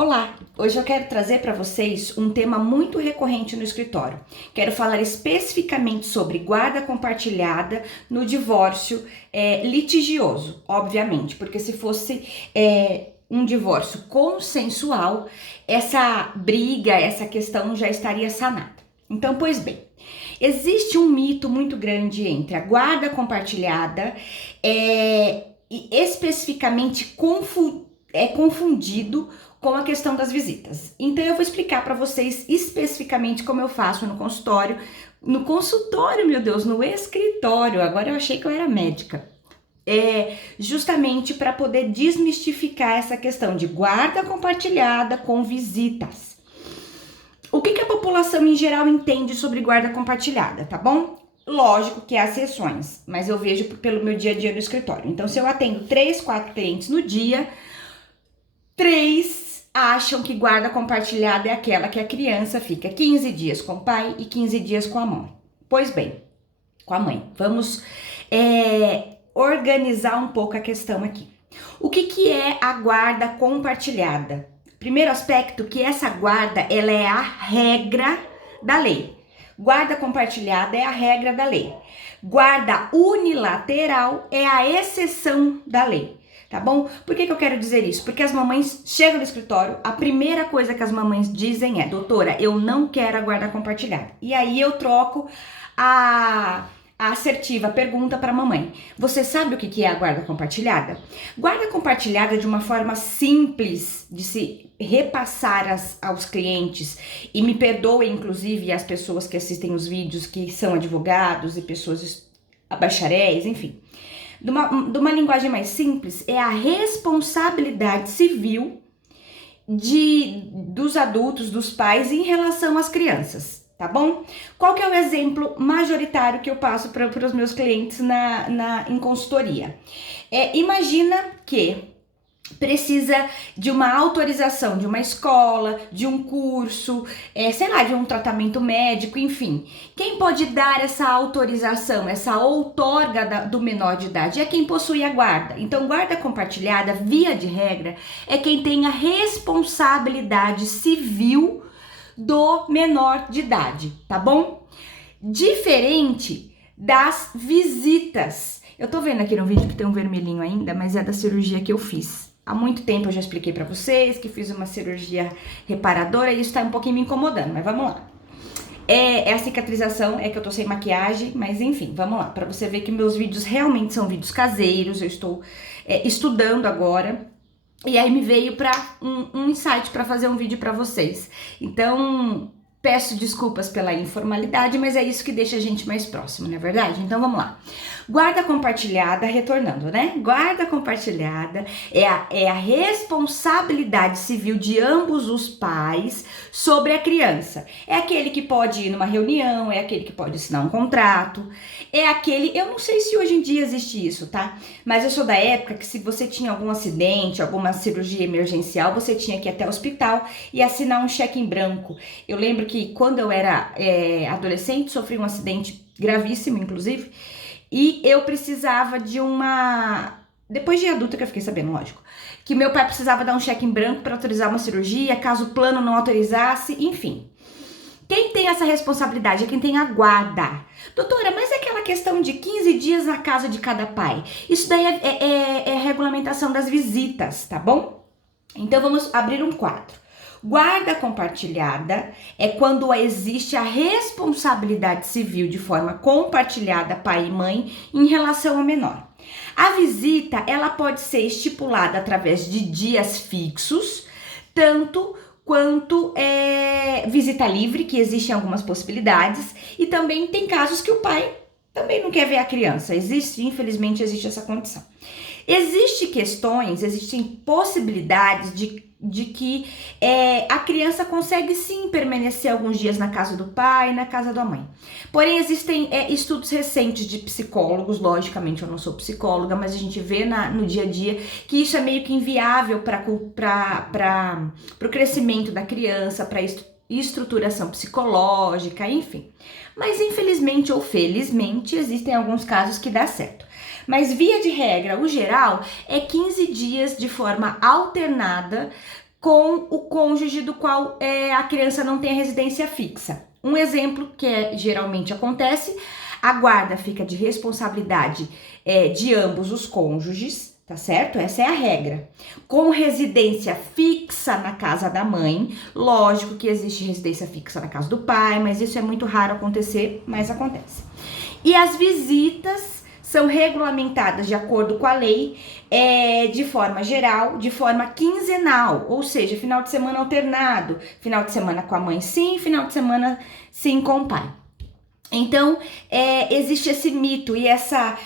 Olá! Hoje eu quero trazer para vocês um tema muito recorrente no escritório. Quero falar especificamente sobre guarda compartilhada no divórcio litigioso, obviamente, porque se fosse um divórcio consensual, essa briga, essa questão já estaria sanada. Então, pois bem, existe um mito muito grande entre a guarda compartilhada e especificamente confundido com a questão das visitas. Então eu vou explicar para vocês especificamente como eu faço no consultório, meu Deus, no escritório. Agora eu achei que eu era médica. Justamente para poder desmistificar essa questão de guarda compartilhada com visitas. O que a população em geral entende sobre guarda compartilhada, tá bom? Lógico que há exceções, mas eu vejo pelo meu dia a dia no escritório. Então, se eu atendo 3, 4 clientes no dia, 3 acham que guarda compartilhada é aquela que a criança fica 15 dias com o pai e 15 dias com a mãe. Pois bem, com a mãe. Vamos organizar um pouco a questão aqui. O que é a guarda compartilhada? Primeiro aspecto, que essa guarda, ela é a regra da lei. Guarda compartilhada é a regra da lei. Guarda unilateral é a exceção da lei, tá bom? Por que eu quero dizer isso? Porque as mamães chegam no escritório, a primeira coisa que as mamães dizem é: doutora, eu não quero a guarda compartilhada. E aí eu troco a assertiva pergunta para a mamãe: você sabe o que é a guarda compartilhada? Guarda compartilhada, de uma forma simples de se repassar aos clientes, e me perdoem inclusive as pessoas que assistem os vídeos que são advogados e pessoas bacharéis, enfim, de uma linguagem mais simples, é a responsabilidade civil dos adultos, dos pais em relação às crianças. Tá bom? Qual que é o exemplo majoritário que eu passo para os meus clientes em consultoria? Imagina que precisa de uma autorização de uma escola, de um curso, sei lá, de um tratamento médico, enfim. Quem pode dar essa autorização, essa outorga do menor de idade? É quem possui a guarda. Então, guarda compartilhada, via de regra, é quem tem a responsabilidade civil do menor de idade, tá bom? Diferente das visitas. Eu tô vendo aqui no vídeo que tem um vermelhinho ainda, mas é da cirurgia que eu fiz. Há muito tempo eu já expliquei pra vocês que fiz uma cirurgia reparadora e isso tá um pouquinho me incomodando, mas vamos lá. A cicatrização, é que eu tô sem maquiagem, mas enfim, vamos lá. Pra você ver que meus vídeos realmente são vídeos caseiros, eu estou estudando agora. E aí me veio um insight para fazer um vídeo para vocês. Então, peço desculpas pela informalidade, mas é isso que deixa a gente mais próximo, não é verdade? Então, vamos lá. Guarda compartilhada, retornando, né? Guarda compartilhada é a responsabilidade civil de ambos os pais sobre a criança. É aquele que pode ir numa reunião, é aquele que pode assinar um contrato, é aquele... Eu não sei se hoje em dia existe isso, tá? Mas eu sou da época que, se você tinha algum acidente, alguma cirurgia emergencial, você tinha que ir até o hospital e assinar um cheque em branco. Eu lembro que quando eu era adolescente, sofri um acidente gravíssimo, inclusive, e eu precisava de depois de adulta que eu fiquei sabendo, lógico, que meu pai precisava dar um cheque em branco para autorizar uma cirurgia, caso o plano não autorizasse, enfim. Quem tem essa responsabilidade é quem tem a guarda. Doutora, mas é aquela questão de 15 dias na casa de cada pai. Isso daí é regulamentação das visitas, tá bom? Então vamos abrir um quadro. Guarda compartilhada é quando existe a responsabilidade civil de forma compartilhada, pai e mãe, em relação ao menor. A visita, ela pode ser estipulada através de dias fixos, tanto quanto visita livre, que existem algumas possibilidades, e também tem casos que o pai também não quer ver a criança. Infelizmente existe essa condição. Existem possibilidades de que a criança consegue sim permanecer alguns dias na casa do pai, na casa da mãe. Porém, existem estudos recentes de psicólogos, logicamente eu não sou psicóloga, mas a gente vê no dia a dia que isso é meio que inviável para o crescimento da criança, para estruturação psicológica, enfim. Mas infelizmente ou felizmente existem alguns casos que dá certo. Mas via de regra, o geral é 15 dias de forma alternada com o cônjuge do qual a criança não tem a residência fixa. Um exemplo que geralmente acontece, a guarda fica de responsabilidade de ambos os cônjuges, tá certo? Essa é a regra. Com residência fixa na casa da mãe, lógico que existe residência fixa na casa do pai, mas isso é muito raro acontecer, mas acontece. E as visitas são regulamentadas de acordo com a lei, de forma geral, de forma quinzenal, ou seja, final de semana alternado, final de semana com a mãe sim, final de semana sim com o pai. Então, existe esse mito e essa,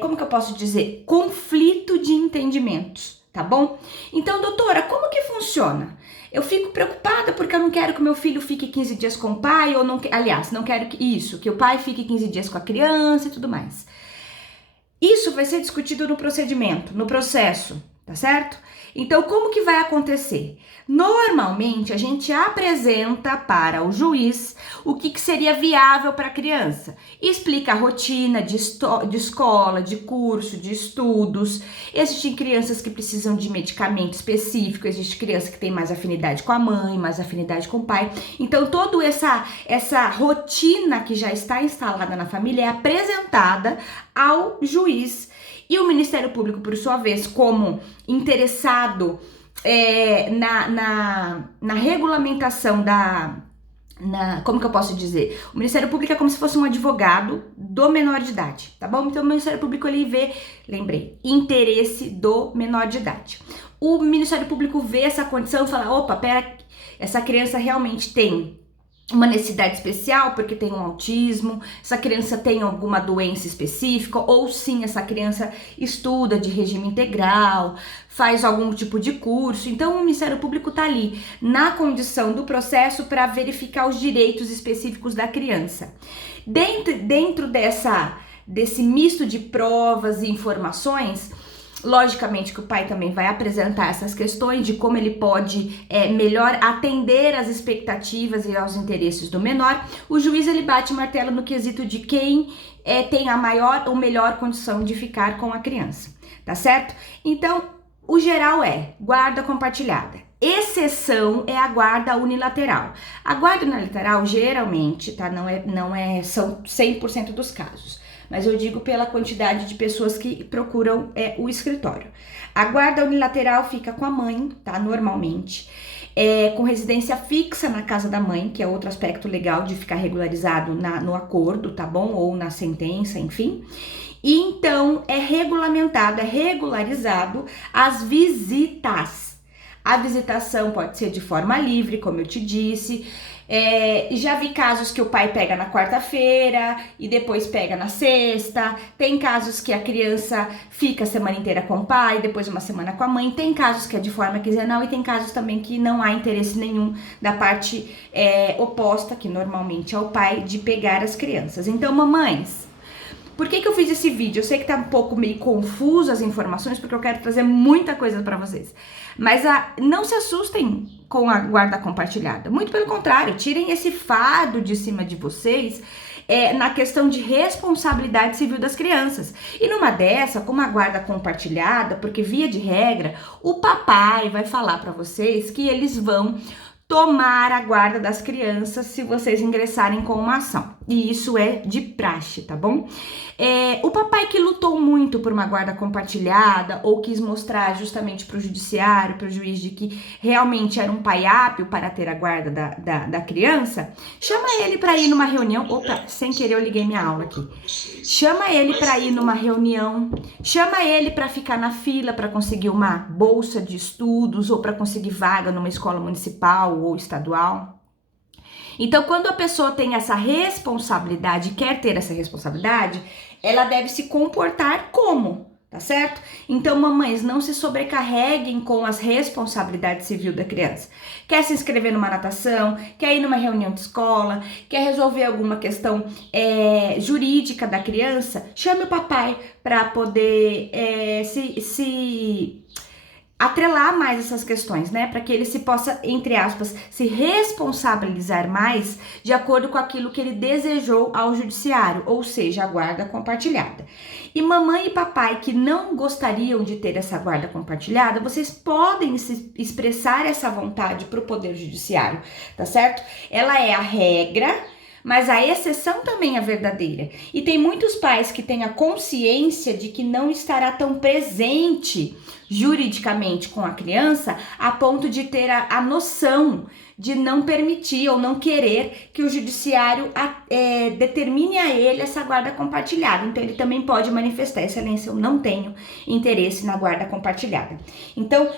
como que eu posso dizer, conflito de entendimentos, tá bom? Então, doutora, como que funciona? Eu fico preocupada porque eu não quero que o meu filho fique 15 dias com o pai, ou não, aliás, não quero que o pai fique 15 dias com a criança e tudo mais. Isso vai ser discutido no procedimento, no processo, tá certo? Então, como que vai acontecer? Normalmente, a gente apresenta para o juiz o que seria viável para a criança. Explica a rotina de escola, de curso, de estudos. Existem crianças que precisam de medicamento específico, existe criança que tem mais afinidade com a mãe, mais afinidade com o pai. Então, toda essa rotina que já está instalada na família é apresentada ao juiz. E o Ministério Público, por sua vez, como interessado na regulamentação como que eu posso dizer? O Ministério Público é como se fosse um advogado do menor de idade, tá bom? Então o Ministério Público, ele vê, interesse do menor de idade. O Ministério Público vê essa condição e fala, opa, pera, essa criança realmente tem uma necessidade especial porque tem um autismo, essa criança tem alguma doença específica, ou sim, essa criança estuda de regime integral, faz algum tipo de curso. Então o Ministério Público tá ali na condição do processo para verificar os direitos específicos da criança. Dentro desse misto de provas e informações, logicamente que o pai também vai apresentar essas questões de como ele pode melhor atender às expectativas e aos interesses do menor. O juiz, ele bate o martelo no quesito de quem tem a maior ou melhor condição de ficar com a criança, tá certo? Então, o geral é guarda compartilhada. Exceção é a guarda unilateral. A guarda unilateral, geralmente, tá? São 100% dos casos. Mas eu digo pela quantidade de pessoas que procuram o escritório. A guarda unilateral fica com a mãe, tá? Normalmente. Com residência fixa na casa da mãe, que é outro aspecto legal de ficar regularizado no acordo, tá bom? Ou na sentença, enfim. E então é regularizado as visitas. A visitação pode ser de forma livre, como eu te disse. Já vi casos que o pai pega na quarta-feira e depois pega na sexta. Tem casos que a criança fica a semana inteira com o pai, depois uma semana com a mãe. Tem casos que é de forma quinzenal e tem casos também que não há interesse nenhum da parte oposta, que normalmente é o pai, de pegar as crianças. Então, mamães, por que eu fiz esse vídeo? Eu sei que tá um pouco meio confuso as informações, porque eu quero trazer muita coisa para vocês. Mas não se assustem com a guarda compartilhada. Muito pelo contrário, tirem esse fardo de cima de vocês na questão de responsabilidade civil das crianças. E numa dessa, com uma guarda compartilhada, porque via de regra, o papai vai falar para vocês que eles vão tomar a guarda das crianças se vocês ingressarem com uma ação. E isso é de praxe, tá bom? O papai que lutou muito por uma guarda compartilhada ou quis mostrar justamente para o judiciário, para o juiz, de que realmente era um pai apto para ter a guarda da criança, chama ele para ir numa reunião. Opa, sem querer eu liguei minha aula aqui. Chama ele para ir numa reunião, chama ele para ficar na fila para conseguir uma bolsa de estudos ou para conseguir vaga numa escola municipal ou estadual. Então, quando a pessoa tem essa responsabilidade, quer ter essa responsabilidade, ela deve se comportar como, tá certo? Então, mamães, não se sobrecarreguem com as responsabilidades civis da criança. Quer se inscrever numa natação, quer ir numa reunião de escola, quer resolver alguma questão jurídica da criança, chame o papai para poder atrelar mais essas questões, né? Para que ele se possa, entre aspas, se responsabilizar mais de acordo com aquilo que ele desejou ao judiciário, ou seja, a guarda compartilhada. E mamãe e papai que não gostariam de ter essa guarda compartilhada, vocês podem expressar essa vontade para o Poder Judiciário, tá certo? Ela é a regra, mas a exceção também é verdadeira. E tem muitos pais que têm a consciência de que não estará tão presente juridicamente com a criança a ponto de ter a noção de não permitir ou não querer que o judiciário determine a ele essa guarda compartilhada. Então, ele também pode manifestar: excelência, eu não tenho interesse na guarda compartilhada. Então,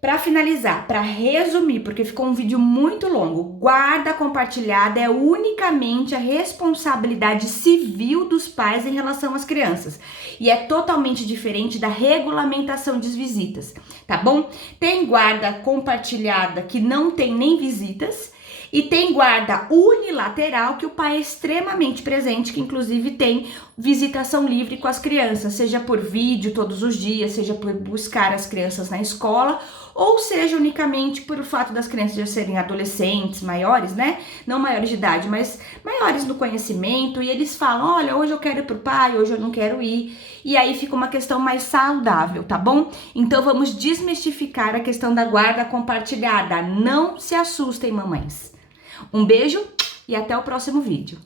para finalizar, para resumir, porque ficou um vídeo muito longo, guarda compartilhada é unicamente a responsabilidade civil dos pais em relação às crianças e é totalmente diferente da regulamentação de visitas, tá bom? Tem guarda compartilhada que não tem nem visitas e tem guarda unilateral que o pai é extremamente presente, que inclusive tem visitação livre com as crianças, seja por vídeo todos os dias, seja por buscar as crianças na escola, ou seja unicamente por o fato das crianças já serem adolescentes, maiores, né? Não maiores de idade, mas maiores no conhecimento, e eles falam: olha, hoje eu quero ir pro pai, hoje eu não quero ir. E aí fica uma questão mais saudável, tá bom? Então vamos desmistificar a questão da guarda compartilhada. Não se assustem, mamães. Um beijo e até o próximo vídeo.